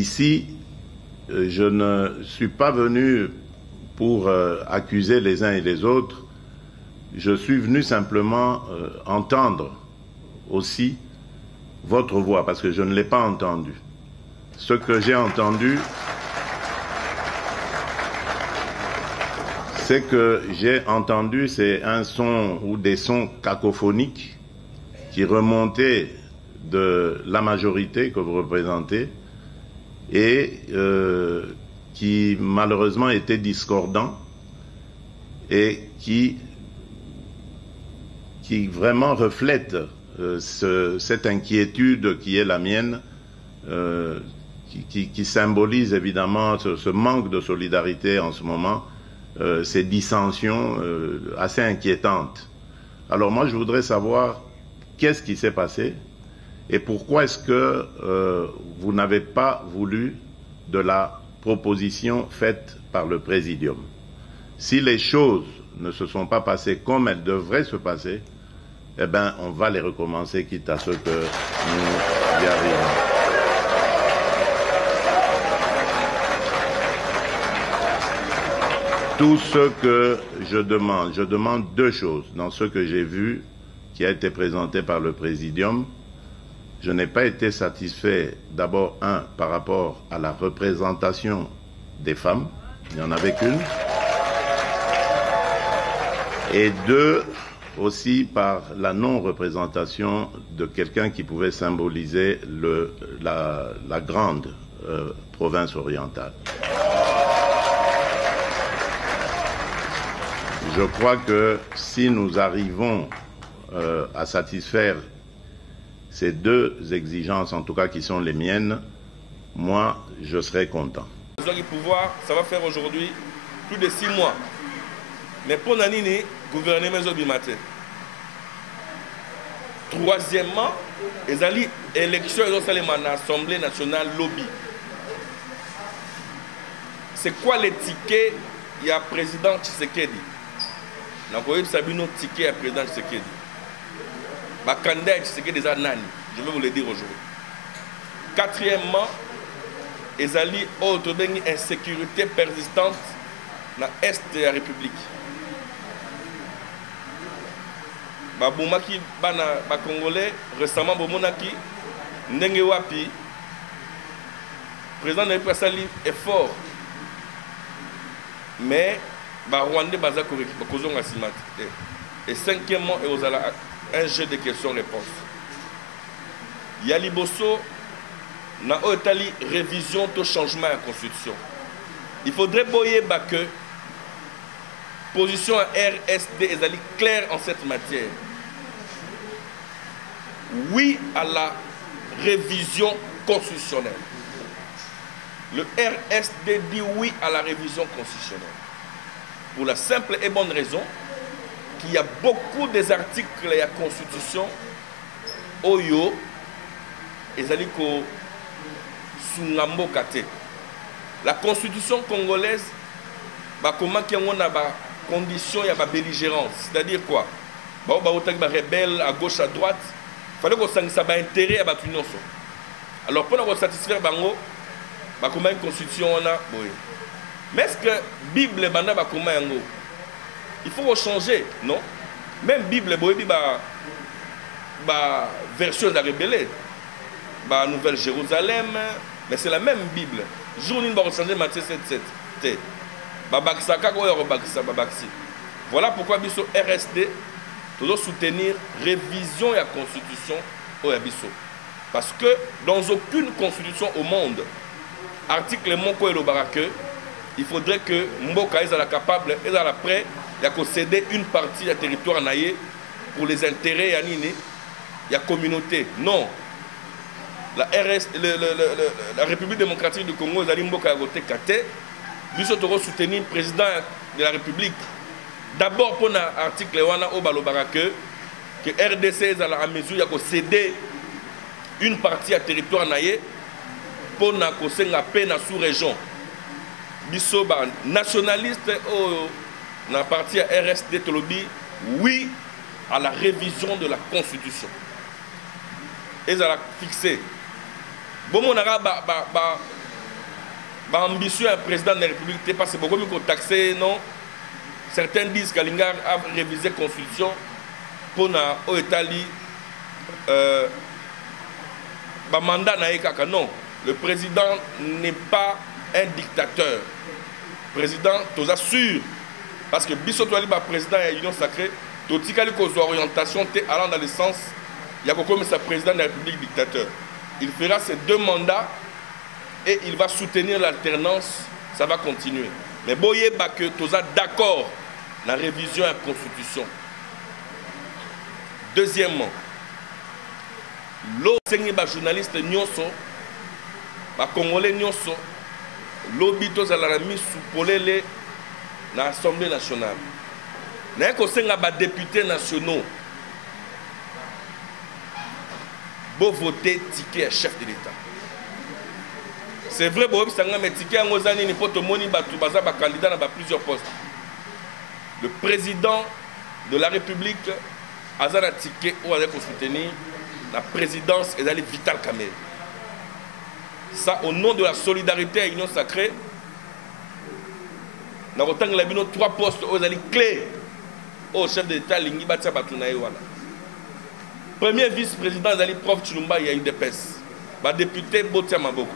Ici, je ne suis pas venu pour accuser les uns et les autres. Je suis venu simplement entendre aussi votre voix, parce que je ne l'ai pas entendu. Ce que j'ai entendu, c'est un son ou des sons cacophoniques qui remontaient de la majorité que vous représentez et qui malheureusement étaient discordants et qui vraiment reflètent cette inquiétude qui est la mienne, qui symbolise évidemment ce manque de solidarité en ce moment, ces dissensions assez inquiétantes. Alors moi je voudrais savoir qu'est-ce qui s'est passé et pourquoi est-ce que vous n'avez pas voulu de la proposition faite par le Présidium. Si les choses ne se sont pas passées comme elles devraient se passer, eh bien, on va les recommencer, quitte à ce que nous y arrivons. Tout ce que je demande deux choses. Dans ce que j'ai vu, qui a été présenté par le Présidium, je n'ai pas été satisfait, d'abord, par rapport à la représentation des femmes, il n'y en avait qu'une, et deux, aussi par la non-représentation de quelqu'un qui pouvait symboliser la grande province orientale. Je crois que si nous arrivons à satisfaire ces deux exigences, en tout cas qui sont les miennes, moi, je serai content. Le pouvoir, ça va faire aujourd'hui plus de 6 mois. Mais pour Nanini, gouverner mes obligations. Troisièmement, les élections ils ont salé dans l'Assemblée nationale lobby. C'est quoi les tickets? Il y a président Tshisekedi. Donc, il y a un ticket à président Tshisekedi. Ma candidat Tshisekedi déjà nani. Je vais vous le dire aujourd'hui. Quatrièmement, les alliés ont une insécurité persistante dans l'Est de la République. Baboumaki bana Congolais récemment bomonaki ndenge wapi président de la République est fort mais Rwandais baza kozonga simati et cinquièmement et aux un jeu de questions-réponses. Yaliboso na otali révision to changement à la constitution. Il faudrait boyer que position RSD est claire en cette matière. Oui à la révision constitutionnelle. Le RSD dit oui à la révision constitutionnelle. Pour la simple et bonne raison qu'il y a beaucoup des articles de la Constitution Oyo et Zaliko Sungambo Kate. La Constitution congolaise, comment qu'il y a des conditions, il y a des belligérance. C'est-à-dire quoi? Il y a des rebelles à gauche, à droite. Il fallait que ça ait intérêt à l'union. Alors, pour satisfaire Bango, comment une constitution on a? Mais est-ce que la Bible est comment il faut changer, non? Même Bible, la version de la rébellion, la Nouvelle Jérusalem, mais c'est la même Bible. Jour où va changer Matthieu 7. Voilà pourquoi Bisso RSD doit soutenir révision de la constitution au Bisso. Parce que dans aucune constitution au monde, article Moko et le Barake, il faudrait que Mboka soit capable et soit prêt à céder une partie du territoire naïe pour les intérêts de la communauté. Non. La République démocratique du Congo, Mboka a voté Kate. Nous devons soutenir le président de la République. D'abord, pour l'article que RDC est à mesure de céder une partie du territoire naïe pour la paix dans la sous-région. Biso nationaliste dans la partie RSD Tolobi, oui à la révision de la Constitution. Et ça a fixé. Bon, on a L'ambition du président de la République, parce que beaucoup de taxés, non. Certains disent qu'Alingar a révisé la Constitution pour l'Italie. Mandat non. Le président n'est pas un dictateur. Le président, tu es sûr. Parce que Bisso Toali, le président de l'Union sacrée, tu as orientation allant dans le sens, il y a comme sa président de la République dictateur. Il fera ses 2 mandats et il va soutenir l'alternance, ça va continuer. Mais boye que tu es d'accord dans la révision de la Constitution. Deuxièmement, les journalistes nyonso, les Congolais nyonso, l'obito a mis sous polele dans l'Assemblée nationale. Nous avons des députés nationaux pour voter ticket à chef de l'État. C'est vrai, mais ticket à Ngozani n'est pas tout le monde candidat dans plusieurs postes. Le président de la République a un ticket où il faut soutenir la présidence et d'aller Vital Kamerhe. Ça, au nom de la solidarité à l'Union sacrée, nous avons 3 postes où ils clés au chef de l'État, Lingi Batia Batunaï. Premier vice-président, il prof Chilumba, il y a eu des PES. Le député Botia Maboko.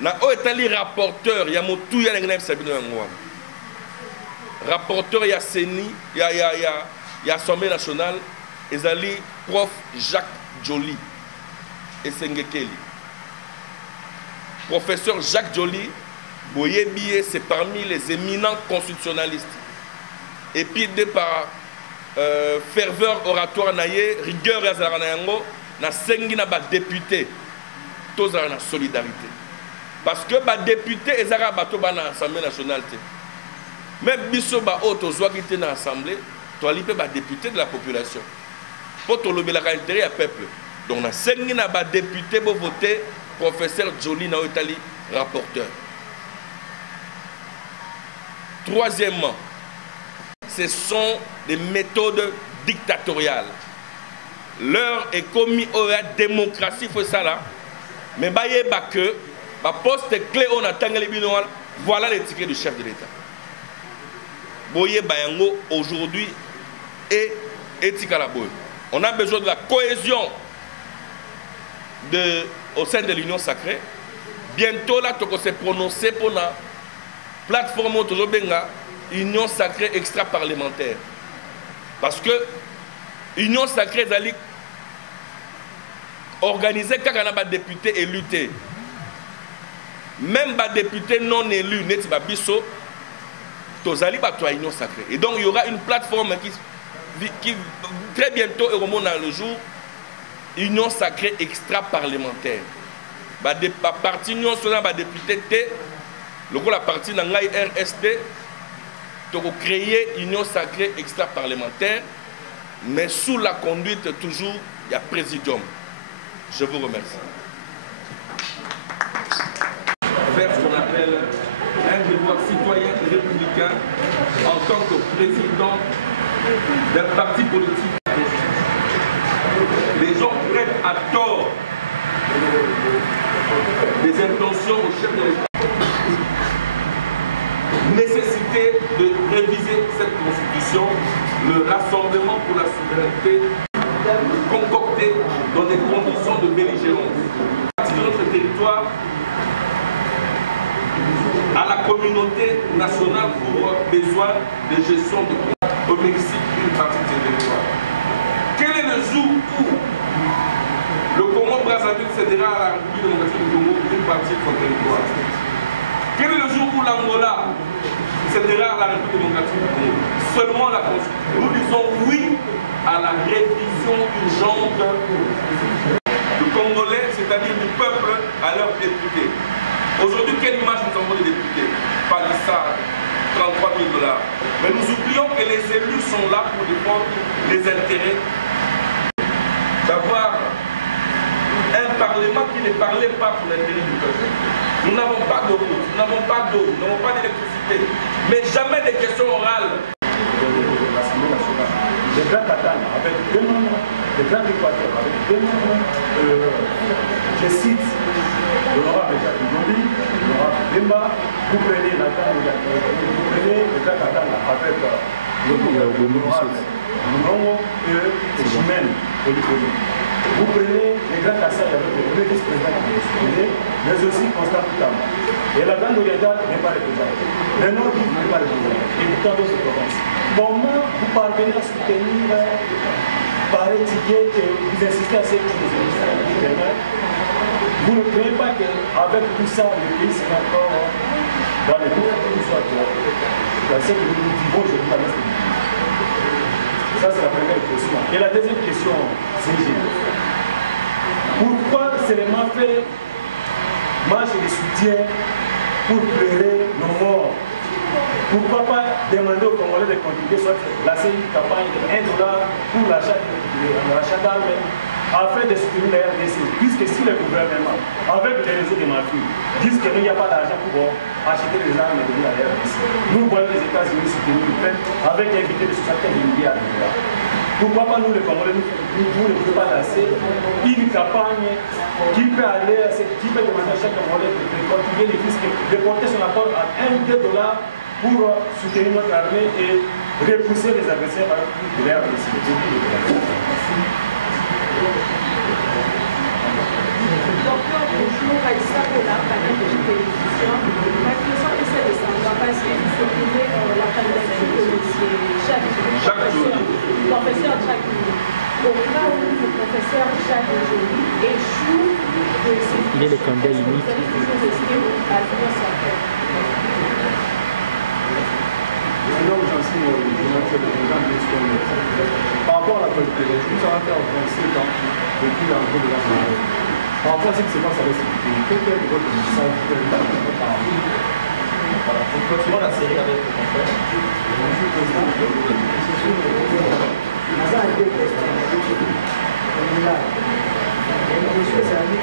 Na o etali rapporteur ya motu ya ngena sabino ngwa. Rapporteur ya Seni ya Assemblée nationale ezali prof Jacques Joly et Sengekeli. Professeur Jacques Joly boyebi c'est parmi les éminents constitutionnalistes. Et puis de par ferveur oratoire naie, rigueur ya zara na yango na sengi na ba député tozala na solidarité. Parce que les députés et les l'Assemblée nationale. Même si les autres dans l'Assemblée, tu as les députés de la population. Pour te lever l'intérêt du peuple. Donc, on a 5 députés pour voter professeur Joly dans l'Italie, rapporteur. Troisièmement, ce sont des méthodes dictatoriales. L'heure est commise à la démocratie, il faut ça là. Mais que ma poste clé on a voilà les tickets du chef de l'État. Boye Bayango aujourd'hui et Etikalaboy. On a besoin de la cohésion au sein de l'Union sacrée. Bientôt là, tu vas se prononcer pour la plateforme Union sacrée extra-parlementaire. Parce que l'Union sacrée est organisée quand on a des députés élus. Même les députés non élus, Bisso, Tozali Batoa Union sacrée. Et donc il y aura une plateforme qui très bientôt remonte dans le jour, Union sacrée extra-parlementaire. La partie Union sacrée, les députés, la partie de RSD, pour créer Union sacrée extra-parlementaire, mais sous la conduite toujours, il y a présidium. Je vous remercie. Faire ce qu'on appelle un devoir citoyen et républicain en tant que président d'un parti politique. Les gens prêtent à tort des intentions au chef de l'État. Nécessité de réviser cette constitution, le Rassemblement pour la souveraineté concocté dans des conditions de belligérance. Sur notre territoire, à la communauté nationale pour besoin de gestion de comptes au Mexique, une partie de territoire. Quel est le jour où le Congo-Brazzaville cédera à la République démocratique du Congo une partie de son territoire? Quel est le jour où l'Angola cédera à la République démocratique du Congo? Seulement la Constitution. Nous disons oui à la révision urgente du Congolais, c'est-à-dire du peuple à leurs députés. Aujourd'hui, quelle image nous avons des députés? Palissade, 33 000 $. Mais nous oublions que les élus sont là pour défendre les intérêts, d'avoir un parlement qui ne parlait pas pour l'intérêt du peuple. Nous n'avons pas de route, nous n'avons pas d'eau, nous n'avons pas d'électricité, mais jamais des questions orales. L'Assemblée nationale, des grands Katana avec 2 membres, des grands Équateurs avec 2 membres, je cite l'honorable Jacques Joly, Bemba, vous prenez la dame, vous prenez le gars Katana avec le honorable Mounongo et Chimène Polypoli. Vous prenez les grands Kassai avec le vice-président mais aussi Constant Koutama. Et la grande Orientale n'est pas représentée. Le Nord n'est pas représenté. Et tant d'autres provinces. Comment vous parvenez à soutenir pareil ticket que vous insistez à ces choses? Vous ne croyez pas qu'avec tout ça, le pays sera encore dans les cours, soit dans ce que nous vivons aujourd'hui dans notre pays. Ça, c'est la première question. Et la deuxième question, c'est pourquoi seulement faire marche de soutien pour pleurer nos morts? Pourquoi pas demander aux Congolais de contribuer, soit lancer une campagne de $1 pour l'achat d'armes afin de soutenir la RDC? Puisque si le gouvernement, avec les réseaux de mafieux, disent qu'il n'y a pas d'argent pour acheter des armes et donner à la RDC, nous voyons les États-Unis soutenir l'Ukraine avec un budget de 75 milliards de dollars. Pourquoi pas nous, les Congolais, vous ne pouvez pas lancer une campagne qui peut aller, qui peut demander à chaque Congolais de contribuer les fiscs, de porter son apport à $1 ou $2 pour soutenir notre armée et repousser les agresseurs de la RDC. Bonjour, Aïssa Bola, panel de télévision. Ma question est de savoir, parce que vous soutenez la candidature de M. professeur Jacques Joly. Au cas où le professeur Jacques Joly échoue, il est le candidat unique. Par rapport à la politique, nous avons fait 27 ans depuis l'entrée de la République. Par rapport à ce qui se passe à la sécurité, quel est votre message par rapport? Voilà, continuons la série avec le confrère. Monsieur le Président, monsieur Zali,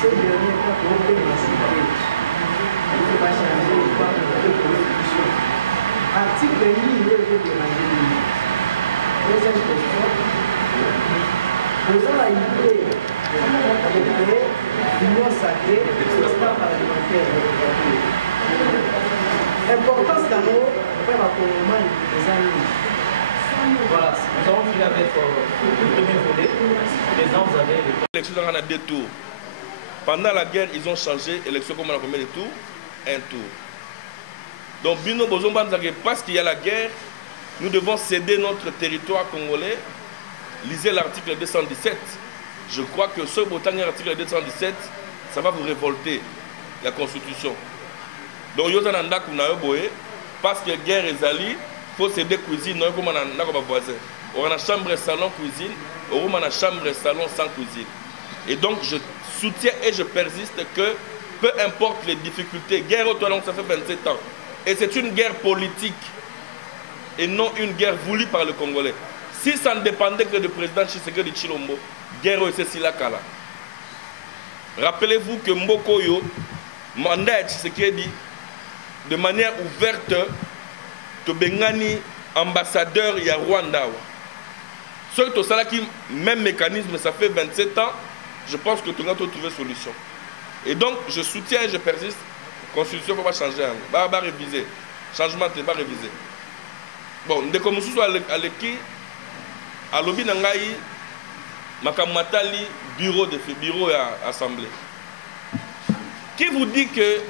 ces derniers mois, pour que nous soutenons, il ne faut pas changer le plan de notre constitution. Article 1, il est demandé. Deuxième question. Posant la idée de créer l'union sacrée de l'espace parlementaire. Importance d'abord, faire la commande des amis. Voilà, nous avons fini avec le premier volet. Les ans, vous avez l'élection dans 2 tours. Pendant la guerre, ils ont changé l'élection comme on a combien de tours? 1 tour. Donc, Bino Bozomba nous a dit, parce qu'il y a la guerre, nous devons céder notre territoire congolais. Lisez l'article 217. Je crois que ce bouton article 217, ça va vous révolter, la Constitution. Donc, Yozananda Kunayoboé, parce que guerre est ali, il faut céder cuisine, non comme on a voisin. On a chambre, salon, cuisine, on a chambre, salon sans cuisine. Et donc, je soutiens et je persiste que, peu importe les difficultés, guerre au Toulon, ça fait 27 ans. Et c'est une guerre politique et non une guerre voulue par le Congolais. Si ça ne dépendait que du président Tshisekedi Tshilombo, guerre au Silakala. Rappelez-vous que Mbokoyo, mandat Tshisekedi, de manière ouverte, Tobengani, ambassadeur, il y a Rwanda. Ce que ça qui même mécanisme, ça fait 27 ans, je pense que tout le monde a trouvé solution. Et donc, je soutiens et je persiste. Constitution, il ne faut pas changer. Il va réviser. Changement, il va réviser. Bon, dès que nous sommes à l'équipe, à l'objet d'Angaï, Makamatali, bureau et assemblée. Qui vous dit que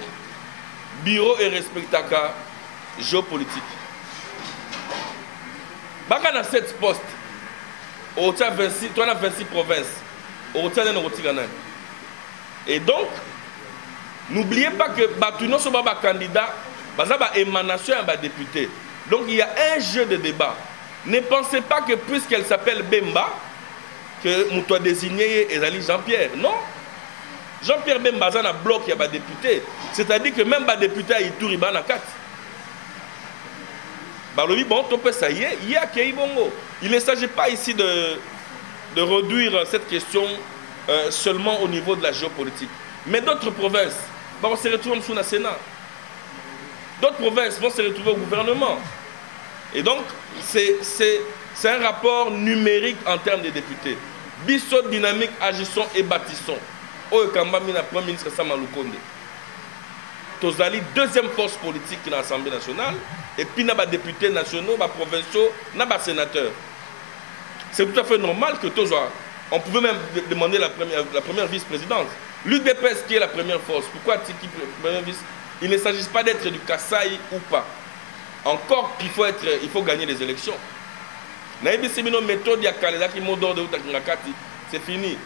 bureau est respectable géopolitique? Baka dans 7 postes, on a 26 provinces, on a. Et donc, n'oubliez pas que Batuno sont pas candidats, ils ont une émanation à député. Donc il y a un jeu de débat. Ne pensez pas que puisqu'elle s'appelle Bemba, que nous avons désigné Ezali Jean-Pierre. Non. Jean-Pierre Bemba a un bloc qui a des députés. C'est-à-dire que même les députés à Ituri, il y a 4. Bon, ça y est, il y a Keibongo. Il ne s'agit pas ici de réduire cette question seulement au niveau de la géopolitique. Mais d'autres provinces vont se retrouver sous le Sénat. D'autres provinces vont se retrouver au gouvernement. Et donc, c'est un rapport numérique en termes de députés. Bissot dynamique, agissons et bâtissons. Oyo Kamba mina Premier ministre Sama Lukonde. tozali deuxième force politique dans l'Assemblée nationale, et puis nous avons des députés nationaux, des provinciaux, nous avons des sénateurs. C'est tout à fait normal que on pouvait même demander la première vice-présidente. L'UDPS qui est la première force, pourquoi Tiki première vice? Il ne s'agit pas d'être du Kasaï ou pas. Encore qu'il faut gagner les élections. C'est fini.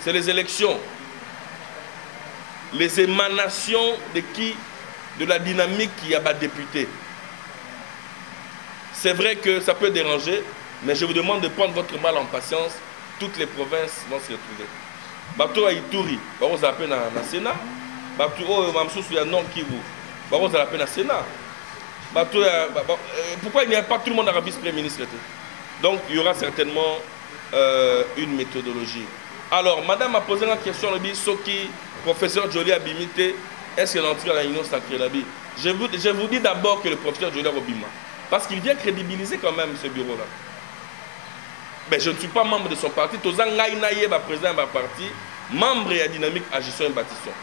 C'est les élections. Les émanations de qui? De la dynamique qu'il y a des députés. C'est vrai que ça peut déranger, mais je vous demande de prendre votre mal en patience. Toutes les provinces vont se retrouver. Bato à Ituri, vous appelez dans le Sénat. Bato au Mamsous, il y a non qui vous appelez dans le Sénat. Pourquoi il n'y a pas tout le monde à vice-premier ministre? Donc il y aura certainement une méthodologie. Alors, madame a posé une question, Soki, professeur Joly Abimité, est-ce qu'il est entré dans la Union sacrée là? Je vous dis d'abord que le professeur Joly Abimité, parce qu'il vient crédibiliser quand même ce bureau-là. Mais je ne suis pas membre de son parti. Président de ma parti, membre de la dynamique Agissons et Bâtissons.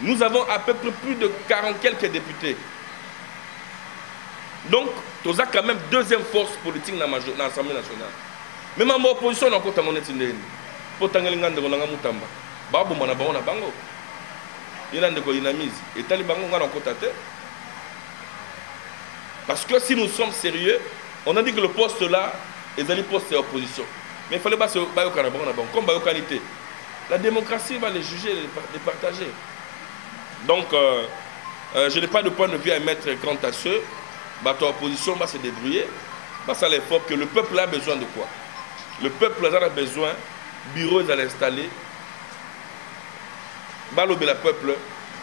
Nous avons à peu près plus de 40 quelques députés. Donc, nous avons quand même deuxième force politique dans l'Assemblée nationale. Même en opposition, on a encore mon étindé. Pour Tangalingan de Ronanga Moutamba. Babu Manabon na Bango. Il y a des inamise. Et Talibango on a encore tâté. Parce que si nous sommes sérieux, on a dit que le poste là, les alliés postent c'est opposition. Mais il fallait pas se battre comme qualité. La démocratie va les juger, les partager. Donc, je n'ai pas de point de vue à mettre quant à ceux. Ton opposition va se débrouiller. Ça l'effort que le peuple a besoin de quoi? Le peuple a besoin, bureaux à l'installer. Le peuple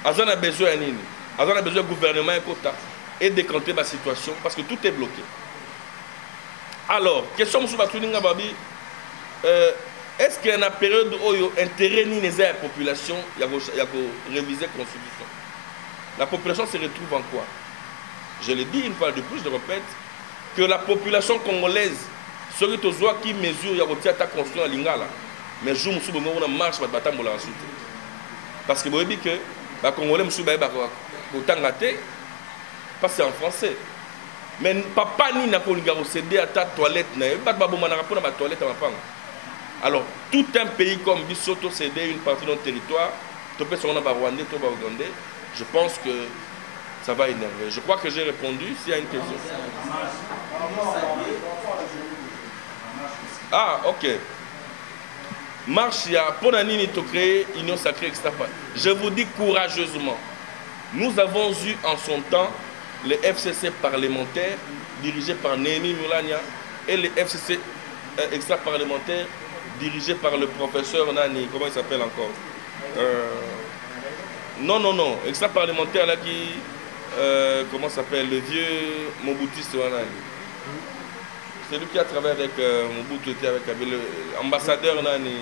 a besoin de gouvernement et quota et décanter la situation parce que tout est bloqué. Alors, question sur est-ce qu'il y a une période où il y a intérêt ni les la population, il y a réviser la constitution? La population se retrouve en quoi? Je l'ai dit une fois de plus, je répète, que la population congolaise serait aux oies qui mesure, il y a ta constitution à Lingala. Mais je me suis dit que je marche pour la ensuite. Parce que vous avez dit que les Congolais sont gâtés, parce que c'est en français. Mais papa ni n'a pas cédé à ta toilette, pas de toilette à ma femme. Alors, tout un pays comme Bisoto cédé une partie de notre territoire, tu peux se rendre à Rwandais, tu vas Ougandais, je pense que ça va énerver. Je crois que j'ai répondu. S'il y a une question. Ah, ok. Marche, il y a pour Nani to créer Union Sacrée Extra. Je vous dis courageusement, nous avons eu en son temps les FCC parlementaires dirigés par Némi Moulania et les FCC extra parlementaires dirigés par le professeur Nani. Comment il s'appelle encore? Non, extra parlementaire là qui. Comment s'appelle le vieux Mobutu Nani. C'est lui qui a travaillé avec Mobutu, avec l'ambassadeur Nani.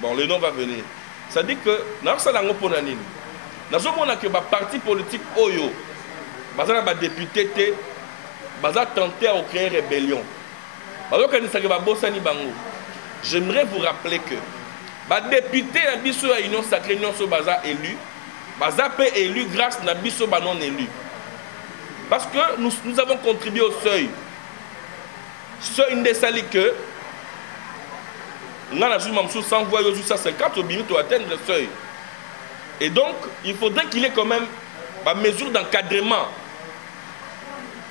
Bon, le nom va venir. Ça dit que nous avons que le parti politique Oyo, les députés, tenté à créer rébellion. J'aimerais vous rappeler que les députés de l'Union Sacrée sont élus. Baza peut élu grâce à Bisso non élu. Parce que nous avons contribué au seuil. Seuil de sali que nous avons 100 jusqu'à 50 minutes pour atteindre le seuil. Et donc, il faudrait qu'il y ait quand même une mesure d'encadrement.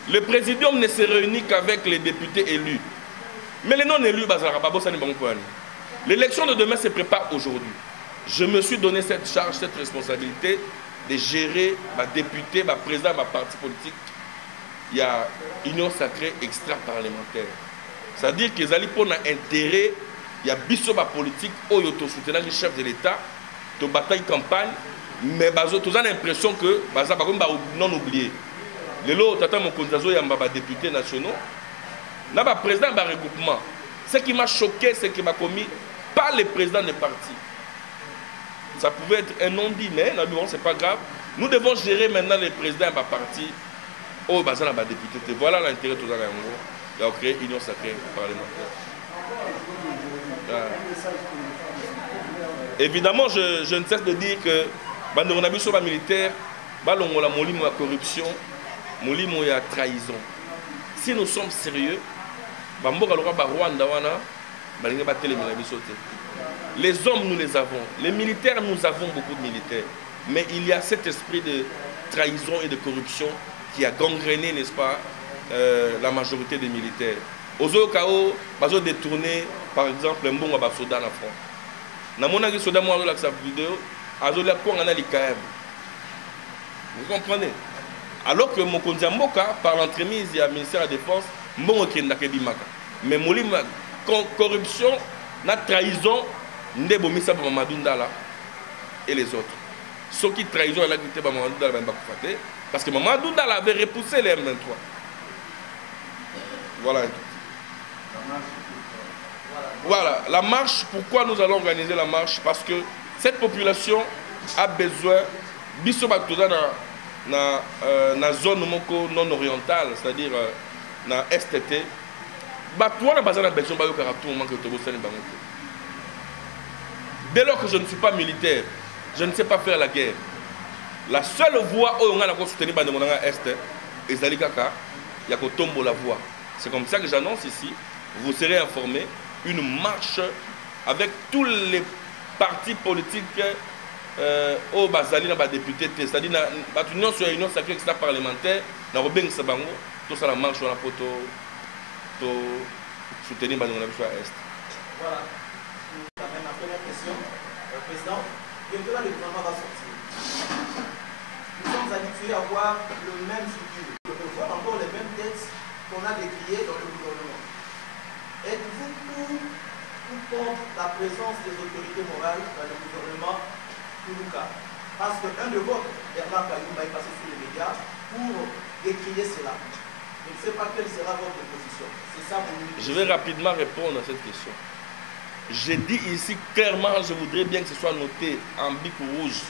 Le présidium ne se réunit qu'avec les députés élus. Mais les non-élus, l'élection de demain se prépare aujourd'hui. Je me suis donné cette charge, cette responsabilité de gérer ma députée, ma président, ma parti politique. Il y a Union Sacrée extra-parlementaire. C'est-à-dire qu'ils allaient pour un intérêt, il y a biso ma politique, où ils ont soutenu le chef de l'État, de bataille campagne, mais ils ont l'impression que ils non oublié. Les lots, tata mon contazo, il y a des députés nationaux. Là, le président de regroupement. Ce qui m'a choqué, c'est qu'il m'a commis pas le président des partis. Ça pouvait être un non-dit, mais ce n'est pas grave. Nous devons gérer maintenant les présidents de ma partie au bassin de député. Voilà l'intérêt de tout ça. Il a créé Union Sacrée parlementaire. Évidemment, je ne cesse de dire que Bande na biso ba militaire, balongola molimo ya corruption, molimo ya trahison. Si nous sommes sérieux, bamboka loka ba Rwanda wana, balinga ba telemina biso te. Les hommes, nous les avons. Les militaires, nous avons beaucoup de militaires. Mais il y a cet esprit de trahison et de corruption qui a gangréné, n'est-ce pas, la majorité des militaires. Ozo Kao, bazo détourné, par exemple, un bon soda en France. Na mona ki soda moi la sa vidéo, azo la ko ngana l'IKM. Vous comprenez? Alors que mon Mboka, par l'entremise, il y a le ministère de la Défense, bon kenda ke bimaka. Mais molima corruption, na trahison, Ndebo Missa Mamadou Ndala et les autres. Ceux qui trahissent la quitté Mamadou Ndala parce que Mamadou Ndala avait repoussé les M23. Voilà. Voilà, la marche, pourquoi nous allons organiser la marche? Parce que cette population a besoin, biso batoza na zone non orientale, c'est-à-dire na STT, batouana bazana besoin bayo karatou moment que tobo sani bango. Dès lors que je ne suis pas militaire, je ne sais pas faire la guerre. La seule voie où on a soutenir Bandemonanga Est, et Zalikaka, il y a Kotombo la voie. C'est comme ça que j'annonce ici, vous serez informés, une marche avec tous les partis politiques au Bazali, dans les députés, c'est-à-dire dans l'union sur l'union sacrée extra parlementaire, dans Robin Sabango, tout ça la marche sur la photo pour soutenir Bandemonanga Est. Voilà. Ma première question, Président, bientôt le gouvernement va sortir. Nous sommes habitués à voir le même futur, de voir encore les mêmes textes qu'on a décriés dans le gouvernement. Êtes-vous pour ou contre la présence des autorités morales dans le gouvernement Toulouka? Parce qu'un de vôtres, Bernard Kayumba, est passé sur les médias pour décrier cela. Je ne sais pas quelle sera votre position. C'est ça vous. Je vais rapidement répondre à cette question. J'ai dit ici clairement, je voudrais bien que ce soit noté en bic rouge.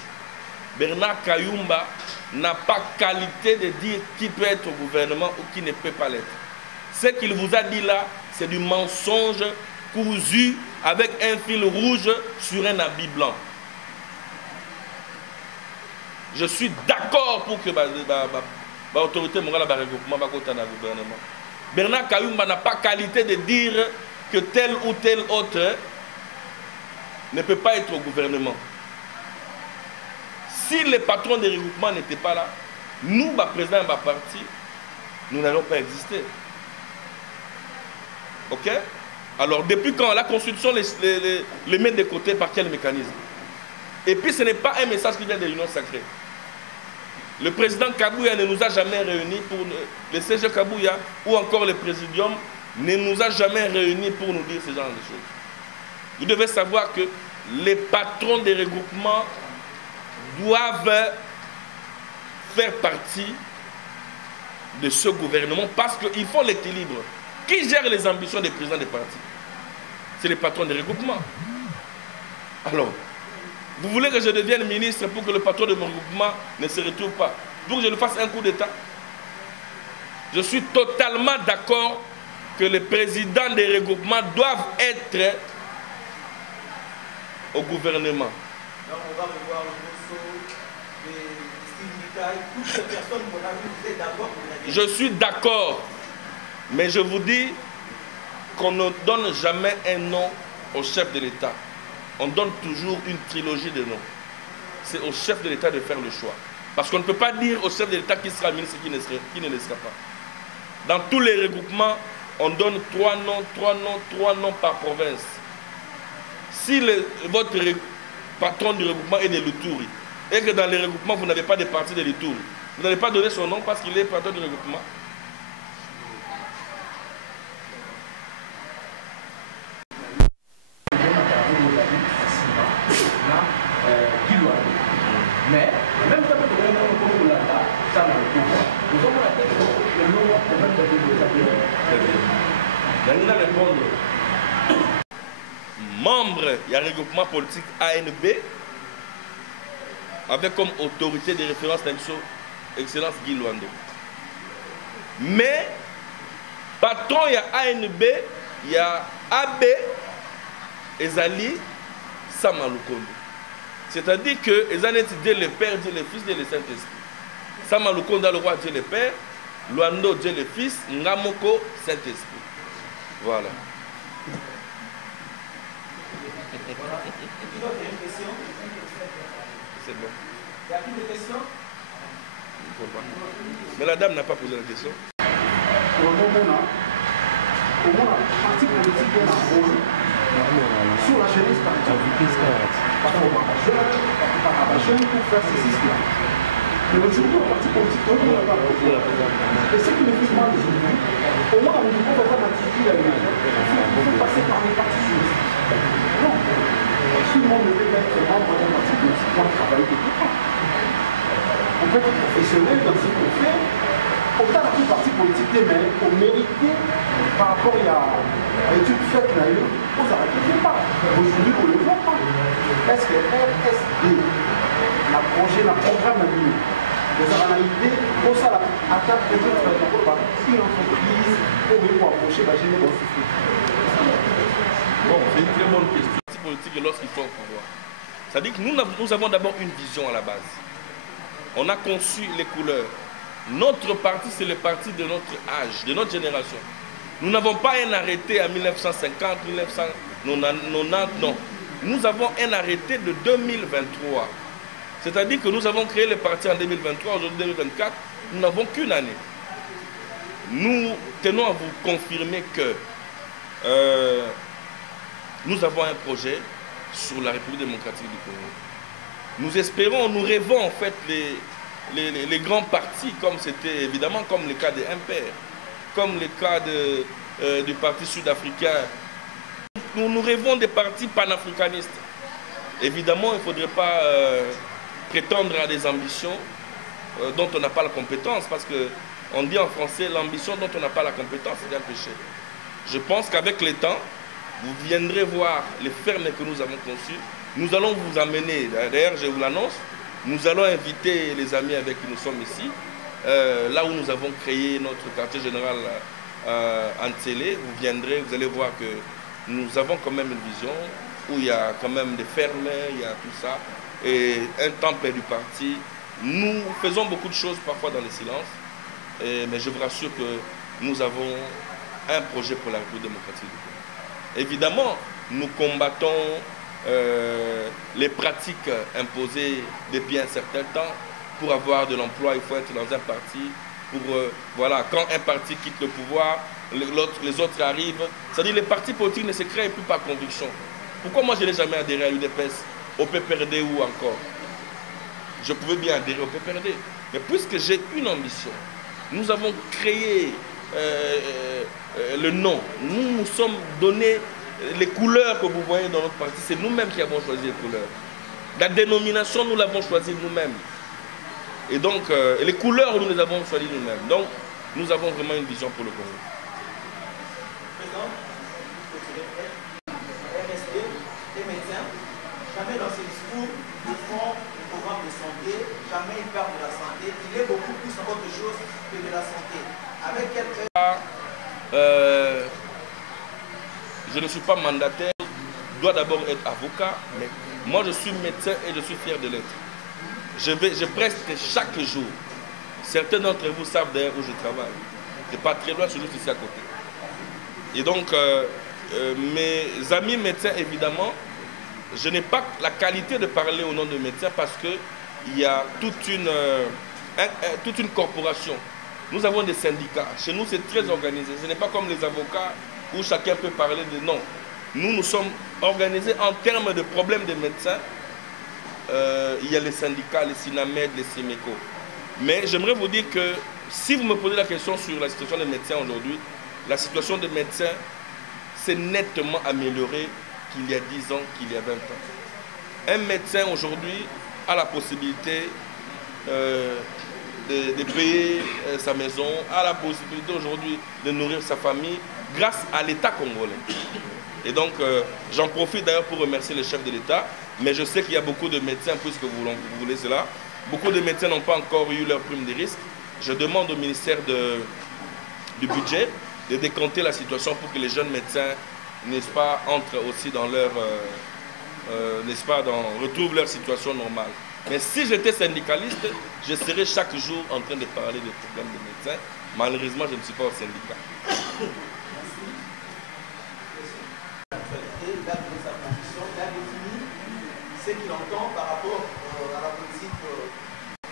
Bernard Kayumba n'a pas qualité de dire qui peut être au gouvernement ou qui ne peut pas l'être. Ce qu'il vous a dit là, c'est du mensonge cousu avec un fil rouge sur un habit blanc. Je suis d'accord pour que l'autorité morale ait un regroupement dans le gouvernement. Bernard Kayumba n'a pas qualité de dire que tel ou tel autre ne peut pas être au gouvernement. Si les patrons des regroupements n'étaient pas là, nous, président de parti, nous n'allons pas exister. Ok? Alors, depuis quand la Constitution les met de côté, par quel mécanisme? Et puis, ce n'est pas un message qui vient de l'Union sacrée. Le président Kabouya ne nous a jamais réunis pour le CG Kabouya ou encore le Présidium ne nous a jamais réunis pour nous dire ce genre de choses. Vous devez savoir que les patrons des regroupements doivent faire partie de ce gouvernement parce qu'ils font l'équilibre. Qui gère les ambitions des présidents des partis? C'est les patrons des regroupements. Alors, vous voulez que je devienne ministre pour que le patron de mon regroupement ne se retrouve pas, pour que je lui fasse un coup d'État? Je suis totalement d'accord que les présidents des regroupements doivent être au gouvernement. Donc on va revoir le morceau des syndicats, toutes ces personnes qu'on a vues, vous êtes d'accord? Je suis d'accord, mais je vous dis qu'on ne donne jamais un nom au chef de l'État. On donne toujours une trilogie de noms. C'est au chef de l'État de faire le choix. Parce qu'on ne peut pas dire au chef de l'État qui sera ministre et qui ne le sera pas. Dans tous les regroupements, on donne 3 noms par province. Si votre patron du regroupement est de l'Uturi, et que dans les regroupements, vous n'avez pas de parti de l'Uturi, vous n'allez pas donner son nom parce qu'il est patron du regroupement. Mais, en même temps que nous avons là, ça n'a pas nous avons la tête le nom de même de répondre. Membre, il y a un regroupement politique ANB avec comme autorité de référence Excellence Guy Luando. Mais, patron, il y a ANB, il y a AB, Ezali, Samalukondo. C'est-à-dire que les années Dieu le Père, Dieu le Fils, Dieu le Saint-Esprit. Samalukonda le roi Dieu le Père, Luando Dieu le Fils, Ngamoko Saint-Esprit. Voilà. C'est bon. Il y a plus de questions? Mais la dame n'a pas posé la question. Au moins, parti politique est en rôle sur la jeunesse, par exemple. Par rapport à la jeune pour faire ceci, cela. Mais aujourd'hui, le parti politique, tout le monde n'a pas compris. Et ce qui me fait mal aujourd'hui, au moins, on ne peut pas avoir l'attitude à l'image. Il faut passer par les partis politiques. Non. Tout le monde ne peut pas être membre d'un parti politique pour travailler quelque part. On peut être professionnel dans ce qu'on fait. Autant la parti politique mais pour mériter par rapport à l'étude faite d'ailleurs, on ne s'arrête pas. Aujourd'hui, on ne le voit pas. Est-ce que RSD, le projet, le programme à lui, les analyses, pour ça, à table peut-être une entreprise pour approcher la génie dans ce fait. Bon, c'est une très bonne question. Les partis politiques, lorsqu'ils sont au pouvoir, c'est-à-dire que nous avons d'abord une vision à la base. On a conçu les couleurs. Notre parti, c'est le parti de notre âge, de notre génération. Nous n'avons pas un arrêté en 1950, 1990, non. Nous avons un arrêté de 2023. C'est-à-dire que nous avons créé le parti en 2023, aujourd'hui 2024, nous n'avons qu'une année. Nous tenons à vous confirmer que nous avons un projet sur la République démocratique du Congo. Nous espérons, nous rêvons en fait les grands partis, comme c'était évidemment comme le cas de MPR, comme le cas du parti sud-africain. Nous rêvons des partis panafricanistes. Évidemment, il ne faudrait pas prétendre à des ambitions dont on n'a pas la compétence, parce qu'on dit en français, l'ambition dont on n'a pas la compétence, c'est un péché. Je pense qu'avec le temps, vous viendrez voir les fermes que nous avons conçues. Nous allons vous amener, d'ailleurs je vous l'annonce, nous allons inviter les amis avec qui nous sommes ici, là où nous avons créé notre quartier général en Télé. Vous viendrez, vous allez voir que nous avons quand même une vision où il y a quand même des fermes, il y a tout ça, et un temple du parti. Nous faisons beaucoup de choses parfois dans le silence, mais je vous rassure que nous avons un projet pour la République démocratique du Congo. Évidemment, nous combattons les pratiques imposées depuis un certain temps. Pour avoir de l'emploi, il faut être dans un parti. Voilà, quand un parti quitte le pouvoir, les autres arrivent. C'est-à-dire que les partis politiques ne se créent plus par conviction. Pourquoi moi je n'ai jamais adhéré à l'UDPS, au PPRD ou encore? Je pouvais bien adhérer au PPRD. Mais puisque j'ai une ambition, nous avons créé le nom. Nous nous sommes donné les couleurs que vous voyez dans notre parti. C'est nous-mêmes qui avons choisi les couleurs. La dénomination, nous l'avons choisie nous-mêmes. Et donc, les couleurs, nous les avons choisies nous-mêmes. Donc, nous avons vraiment une vision pour le Congo. Président, RSD, les médecins, jamais dans ces discours, ils font le programme de santé, jamais ils parlent de la santé. Il est beaucoup plus en autre chose que de la santé. Avec quelqu'un... Je ne suis pas mandataire, je dois d'abord être avocat, mais moi je suis médecin et je suis fier de l'être. Je preste chaque jour. Certains d'entre vous savent d'ailleurs où je travaille. Je n'ai pas très loin, je suis juste ici à côté. Et donc, mes amis médecins, évidemment, je n'ai pas la qualité de parler au nom de médecins parce qu'il y a toute une corporation. Nous avons des syndicats. Chez nous, c'est très organisé. Ce n'est pas comme les avocats où chacun peut parler de non. Nous sommes organisés en termes de problèmes des médecins. Il y a les syndicats, les SINAMED, les SIMECO. Mais j'aimerais vous dire que si vous me posez la question sur la situation des médecins aujourd'hui, la situation des médecins s'est nettement améliorée qu'il y a 10 ans, qu'il y a 20 ans. Un médecin aujourd'hui a la possibilité de payer sa maison, a la possibilité aujourd'hui de nourrir sa famille grâce à l'État congolais. Et donc, j'en profite d'ailleurs pour remercier les chefs de l'État, mais je sais qu'il y a beaucoup de médecins, puisque vous voulez cela, beaucoup de médecins n'ont pas encore eu leur prime de risque. Je demande au ministère du budget de décompter la situation pour que les jeunes médecins, n'est-ce pas, entrent aussi dans n'est-ce pas, retrouvent leur situation normale. Mais si j'étais syndicaliste, je serais chaque jour en train de parler des problèmes des médecins. Malheureusement, je ne suis pas au syndicat. Il a donné sa position, il a défini ce qu'il entend par rapport à la politique.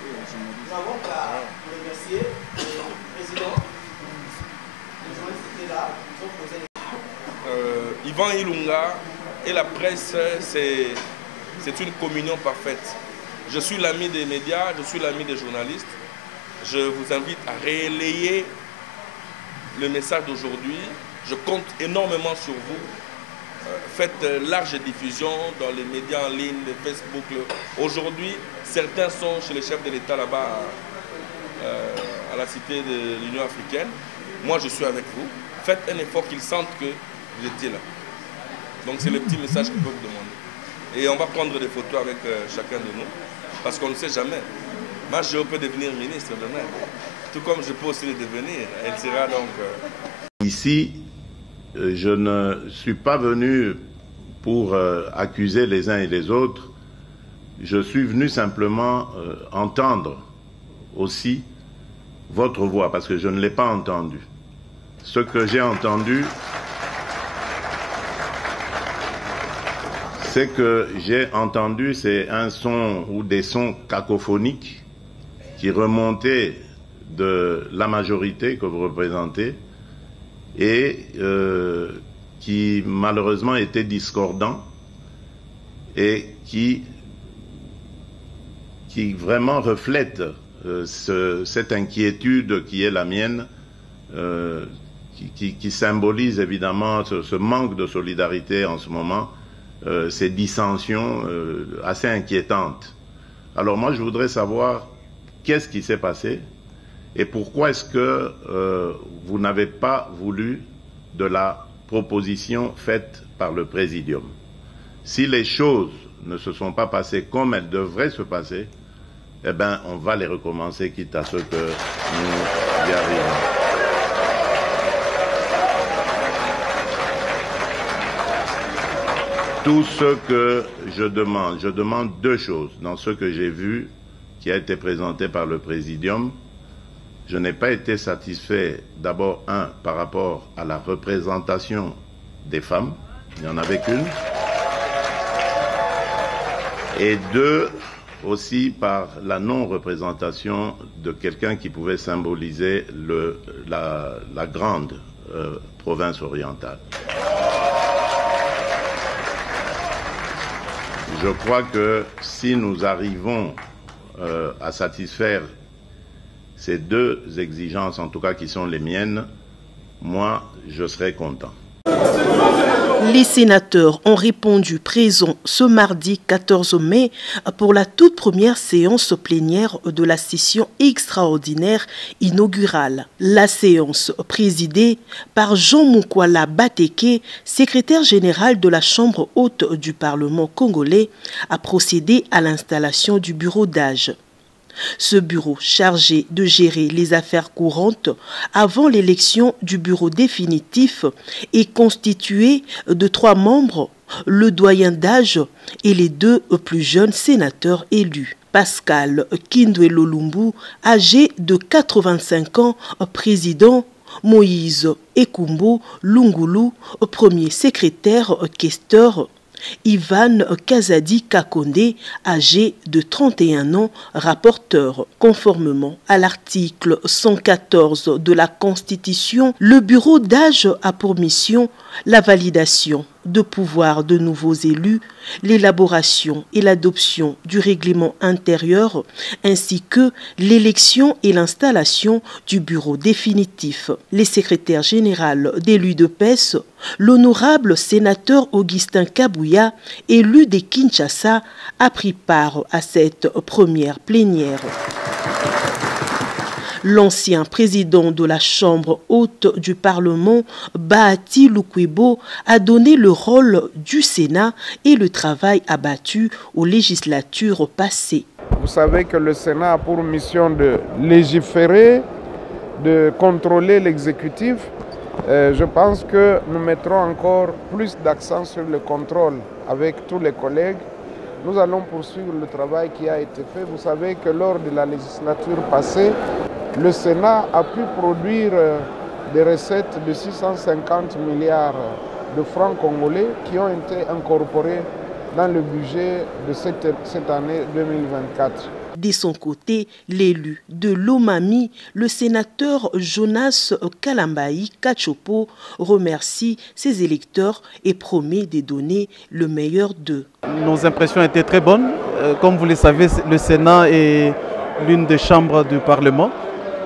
Nous avons qu'à remercier le président. Les journalistes étaient là, ils ont posé les... Yvan Ilunga et la presse, c'est une communion parfaite. Je suis l'ami des médias, je suis l'ami des journalistes. Je vous invite à relayer le message d'aujourd'hui. Je compte énormément sur vous. Faites large diffusion dans les médias en ligne, le Facebook. Aujourd'hui, certains sont chez les chefs de l'État là-bas à la cité de l'Union africaine. Moi, je suis avec vous. Faites un effort qu'ils sentent que vous étiez là. Donc, c'est le petit message qu'ils peuvent demander. Et on va prendre des photos avec chacun de nous, parce qu'on ne sait jamais. Moi, je peux devenir ministre demain, tout comme je peux aussi le devenir. Elle sera donc... Ici, je ne suis pas venu pour accuser les uns et les autres. Je suis venu simplement entendre aussi votre voix, parce que je ne l'ai pas entendu. Ce que j'ai entendu, c'est un son ou des sons cacophoniques qui remontaient de la majorité que vous représentez et qui malheureusement étaient discordants et qui vraiment reflètent cette inquiétude qui est la mienne, qui symbolise évidemment ce manque de solidarité en ce moment, ces dissensions assez inquiétantes. Alors moi, je voudrais savoir qu'est-ce qui s'est passé et pourquoi est-ce que vous n'avez pas voulu de la proposition faite par le Présidium. Si les choses ne se sont pas passées comme elles devraient se passer, eh bien, on va les recommencer, quitte à ce que nous y arrivions. Tout ce que je demande deux choses. Dans ce que j'ai vu, qui a été présenté par le Présidium, je n'ai pas été satisfait, d'abord, par rapport à la représentation des femmes, il n'y en avait qu'une, et deux, aussi par la non-représentation de quelqu'un qui pouvait symboliser la grande province orientale. Je crois que si nous arrivons à satisfaire ces deux exigences, en tout cas qui sont les miennes, moi, je serai content. Les sénateurs ont répondu présents ce mardi 14 mai pour la toute première séance plénière de la session extraordinaire inaugurale. La séance présidée par Jean Moukwala Bateke, secrétaire général de la Chambre haute du Parlement congolais, a procédé à l'installation du bureau d'âge. Ce bureau, chargé de gérer les affaires courantes avant l'élection du bureau définitif, est constitué de 3 membres, le doyen d'âge et les 2 plus jeunes sénateurs élus. Pascal Kindwelo Lumbu, âgé de 85 ans, président. Moïse Ekumbo Lungulu, premier secrétaire questeur. Ivan Kazadi Kakonde, âgé de 31 ans, rapporteur. Conformément à l'article 114 de la Constitution, le bureau d'âge a pour mission la validation de pouvoirs de nouveaux élus, l'élaboration et l'adoption du règlement intérieur, ainsi que l'élection et l'installation du bureau définitif. Les secrétaires généraux d'élus de PES, l'honorable sénateur Augustin Kabouya, élu de Kinshasa, a pris part à cette première plénière. L'ancien président de la Chambre haute du Parlement, Bahati Lukwebo, a donné le rôle du Sénat et le travail abattu aux législatures passées. Vous savez que le Sénat a pour mission de légiférer, de contrôler l'exécutif Je pense que nous mettrons encore plus d'accent sur le contrôle avec tous les collègues. Nous allons poursuivre le travail qui a été fait. Vous savez que lors de la législature passée, le Sénat a pu produire des recettes de 650 milliards de francs congolais qui ont été incorporés dans le budget de cette année 2024. De son côté, l'élu de Lomami, le sénateur Jonas Kalambayi Kachopo, remercie ses électeurs et promet de donner le meilleur d'eux. Nos impressions étaient très bonnes. Comme vous le savez, le Sénat est l'une des chambres du Parlement.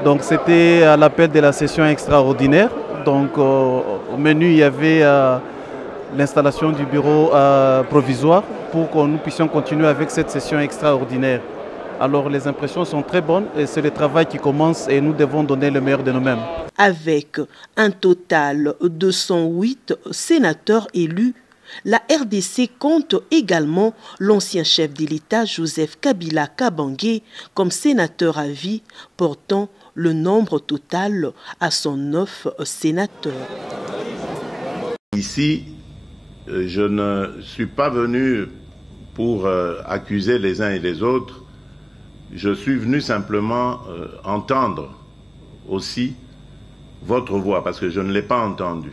Donc c'était à l'appel de la session extraordinaire. Donc au menu, il y avait l'installation du bureau provisoire pour que nous puissions continuer avec cette session extraordinaire. Alors les impressions sont très bonnes et c'est le travail qui commence et nous devons donner le meilleur de nous-mêmes. Avec un total de 108 sénateurs élus, la RDC compte également l'ancien chef de l'État Joseph Kabila Kabange comme sénateur à vie, portant le nombre total à 109 sénateurs. Ici, je ne suis pas venu pour accuser les uns et les autres. Je suis venu simplement entendre aussi votre voix, parce que je ne l'ai pas entendu.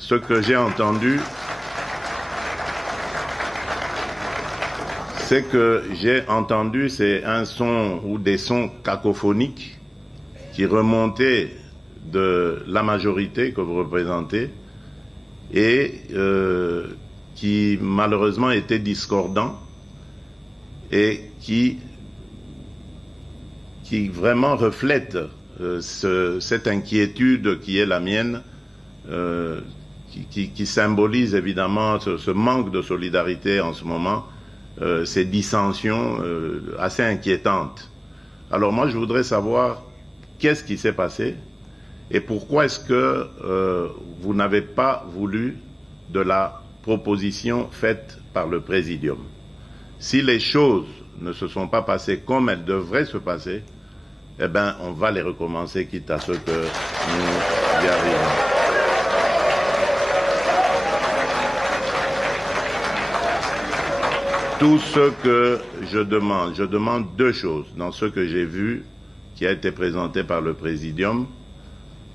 Ce que j'ai entendu, c'est un son ou des sons cacophoniques qui remontaient de la majorité que vous représentez et qui malheureusement étaient discordants et qui vraiment reflète cette inquiétude qui est la mienne, qui symbolise évidemment ce manque de solidarité en ce moment, ces dissensions assez inquiétantes. Alors moi je voudrais savoir qu'est-ce qui s'est passé et pourquoi est-ce que vous n'avez pas voulu de la proposition faite par le Présidium. Si les choses ne se sont pas passées comme elles devraient se passer, eh bien, on va les recommencer, quitte à ce que nous y arrivons. Tout ce que je demande deux choses. Dans ce que j'ai vu, qui a été présenté par le Présidium,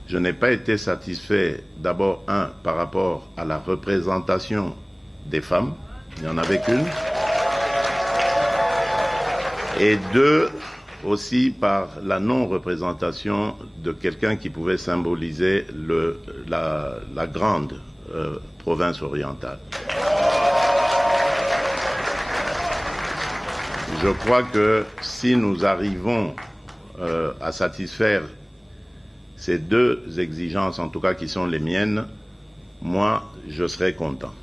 je n'ai pas été satisfait, d'abord, par rapport à la représentation des femmes, il n'y en avait qu'une, et deux, aussi par la non-représentation de quelqu'un qui pouvait symboliser la grande province orientale. Je crois que si nous arrivons à satisfaire ces deux exigences, en tout cas qui sont les miennes, moi, je serai content.